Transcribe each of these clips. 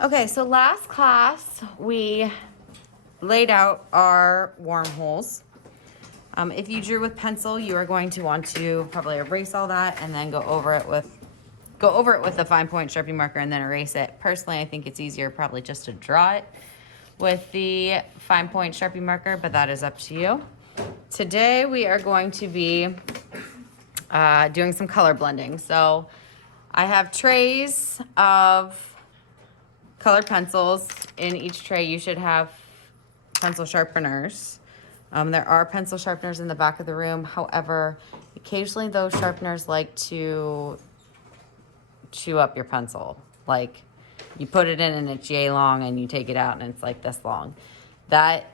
Okay, so last class we laid out our wormholes. If you drew with pencil, you are going to want to probably erase all that and then go over it with a fine point Sharpie marker and then erase it. Personally, I think it's easier probably just to draw it with the fine point Sharpie marker, but that is up to you. Today we are going to be doing some color blending. So I have trays of colored pencils. In each tray you should have pencil sharpeners. There are pencil sharpeners in the back of the room. However, occasionally those sharpeners like to chew up your pencil. Like you put it in and it's yay long and you take it out and it's like this long. That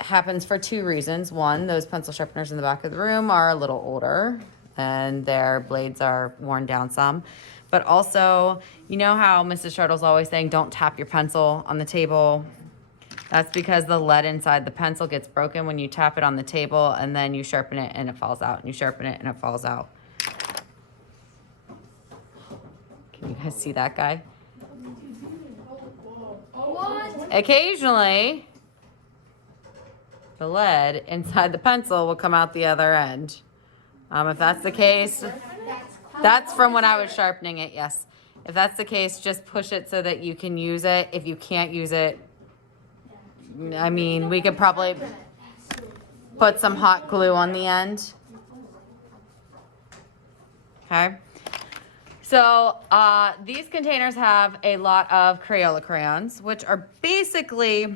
happens for two reasons. One, those pencil sharpeners in the back of the room are a little older and their blades are worn down some. But also, you know how Mrs. Turtle's always saying, don't tap your pencil on the table? That's because the lead inside the pencil gets broken when you tap it on the table and then you sharpen it and it falls out, and you sharpen it and it falls out. Can you guys see that guy? What? Occasionally, the lead inside the pencil will come out the other end. If that's the case, that's from when I was sharpening it, yes. If that's the case, just push it so that you can use it. If you can't use it, I mean, we could probably put some hot glue on the end. Okay. So these containers have a lot of Crayola crayons, which are basically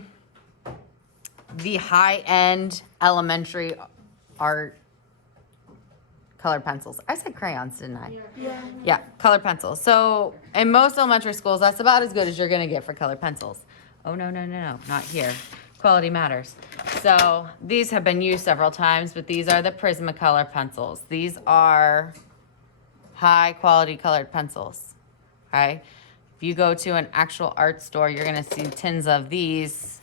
the high-end elementary art colored pencils. I said crayons, didn't I? Yeah, colored pencils. So in most elementary schools, that's about as good as you're gonna get for colored pencils. Oh, no, not here. Quality matters. So these have been used several times, but these are the Prismacolor pencils. These are high quality colored pencils, okay? If you go to an actual art store, you're gonna see tins of these.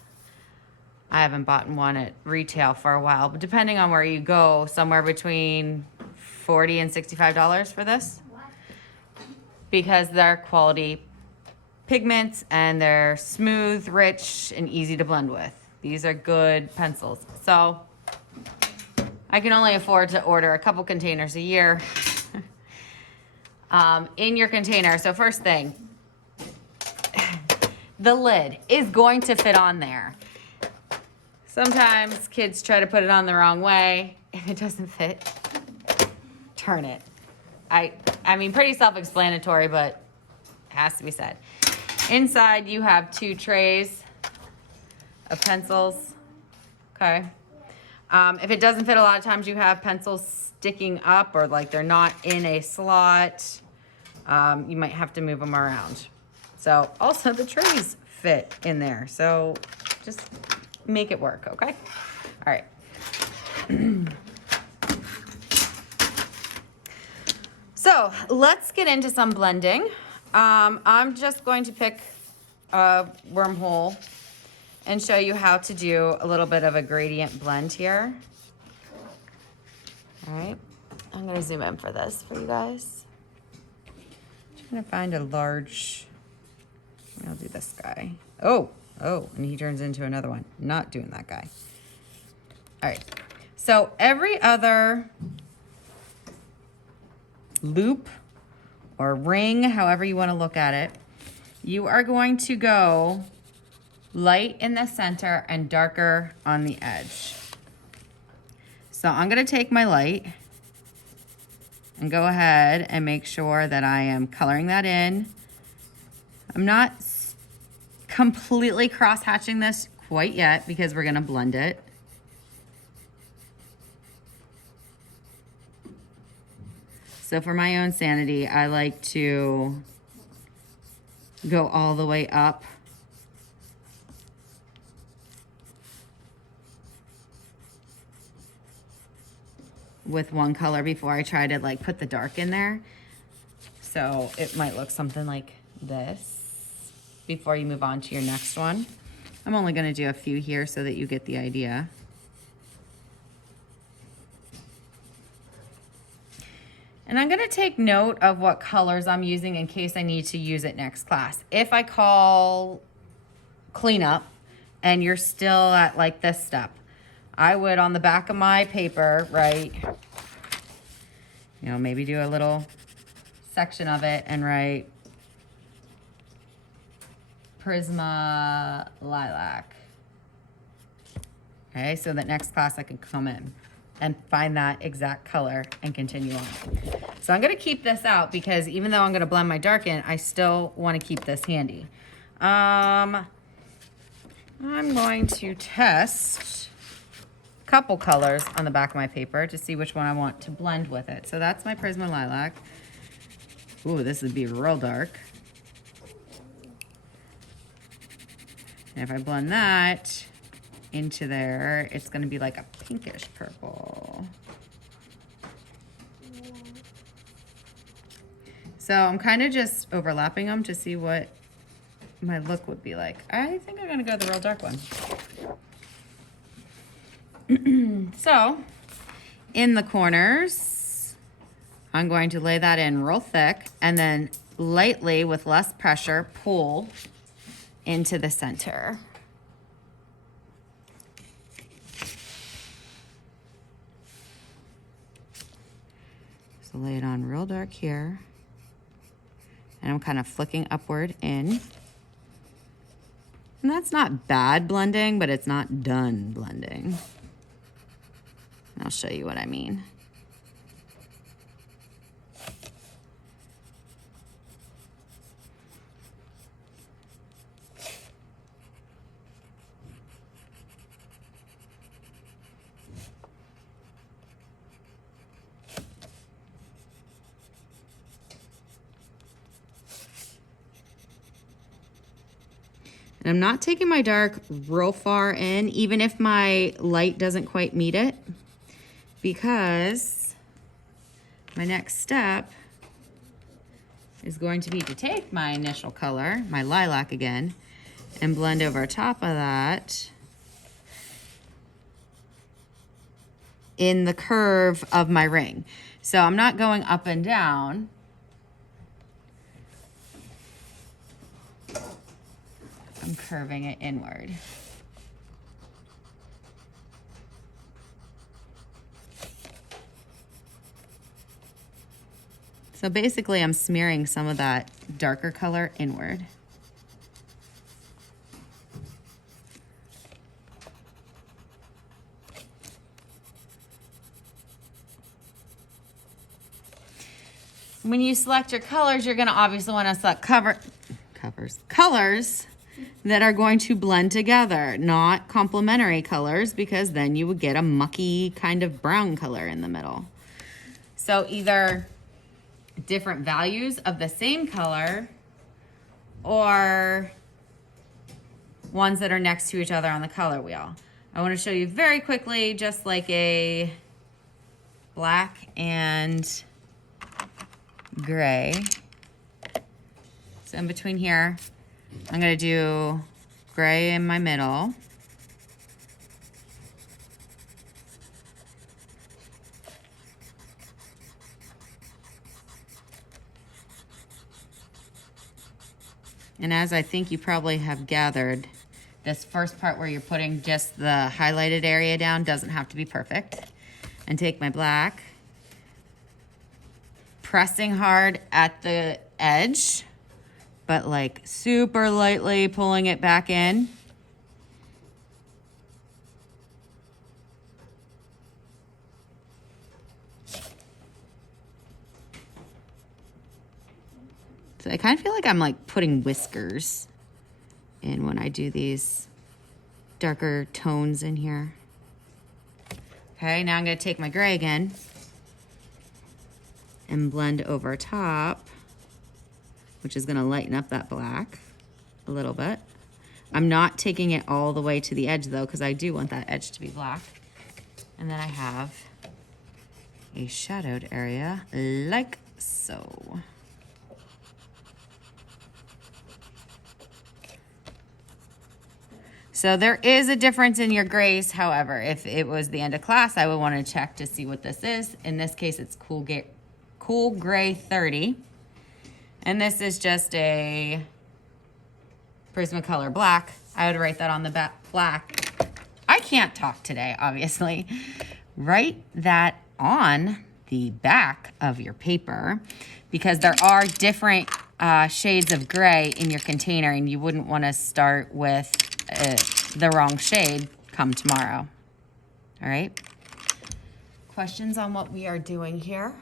I haven't bought one at retail for a while, but depending on where you go, somewhere between $40 and $65 for this, because they're quality pigments and they're smooth, rich, and easy to blend with. These are good pencils. So I can only afford to order a couple containers a year. In your container, so first thing, the lid is going to fit on there. Sometimes kids try to put it on the wrong way. If it doesn't fit, turn it. I mean, pretty self-explanatory, but it has to be said. Inside, you have two trays of pencils, okay? If it doesn't fit, a lot of times you have pencils sticking up or like they're not in a slot. You might have to move them around. So also the trays fit in there. So just make it work, okay? All right. So let's get into some blending. I'm just going to pick a wormhole and show you how to do a little bit of a gradient blend here. All right, I'm gonna zoom in for this for you guys. Trying to find a large, I'll do this guy. Oh, and he turns into another one. Not doing that guy. All right, so every other loop or ring, however you wanna look at it, you are going to go light in the center and darker on the edge. So I'm gonna take my light and go ahead and make sure that I am coloring that in. I'm not completely cross-hatching this quite yet because we're gonna blend it. So for my own sanity, I like to go all the way up with one color before I try to like put the dark in there. So it might look something like this before you move on to your next one. I'm only gonna do a few here so that you get the idea. And I'm gonna take note of what colors I'm using in case I need to use it next class. If I call cleanup and you're still at like this step, I would on the back of my paper write, you know, maybe do a little section of it and write Prisma Lilac. Okay, so that next class I can come in and find that exact color and continue on. So I'm gonna keep this out because even though I'm gonna blend my dark in, I still wanna keep this handy. I'm going to test a couple colors on the back of my paper to see which one I want to blend with it. So that's my Prisma Lilac. Ooh, this would be real dark. And if I blend that into there, it's gonna be like a pinkish purple. So I'm kind of just overlapping them to see what my look would be like. I think I'm gonna go the real dark one. So in the corners, I'm going to lay that in real thick and then lightly with less pressure pull into the center. So lay it on real dark here. And I'm kind of flicking upward in. And that's not bad blending, but it's not done blending. I'll show you what I mean. And I'm not taking my dark real far in, even if my light doesn't quite meet it, because my next step is going to be to take my initial color, my lilac again, and blend over top of that in the curve of my ring. So I'm not going up and down. I'm curving it inward. So basically I'm smearing some of that darker color inward. When you select your colors, you're gonna obviously wanna select colors that are going to blend together, not complementary colors, because then you would get a mucky kind of brown color in the middle. So either different values of the same color or ones that are next to each other on the color wheel. I want to show you very quickly, just like a black and gray. So in between here, I'm going to do gray in my middle. And as I think you probably have gathered, this first part where you're putting just the highlighted area down doesn't have to be perfect. And take my black, pressing hard at the edge, but like super lightly pulling it back in. So I kind of feel like I'm like putting whiskers in when I do these darker tones in here. Okay, now I'm gonna take my gray again and blend over top, which is gonna lighten up that black a little bit. I'm not taking it all the way to the edge though, because I do want that edge to be black. And then I have a shadowed area like so. So there is a difference in your grays. However, if it was the end of class, I would want to check to see what this is. In this case, it's Cool Gray 30. And this is just a Prismacolor black, I would write that on the back black. I can't talk today, obviously. Write that on the back of your paper because there are different shades of gray in your container and you wouldn't want to start with the wrong shade come tomorrow. All right? Questions on what we are doing here?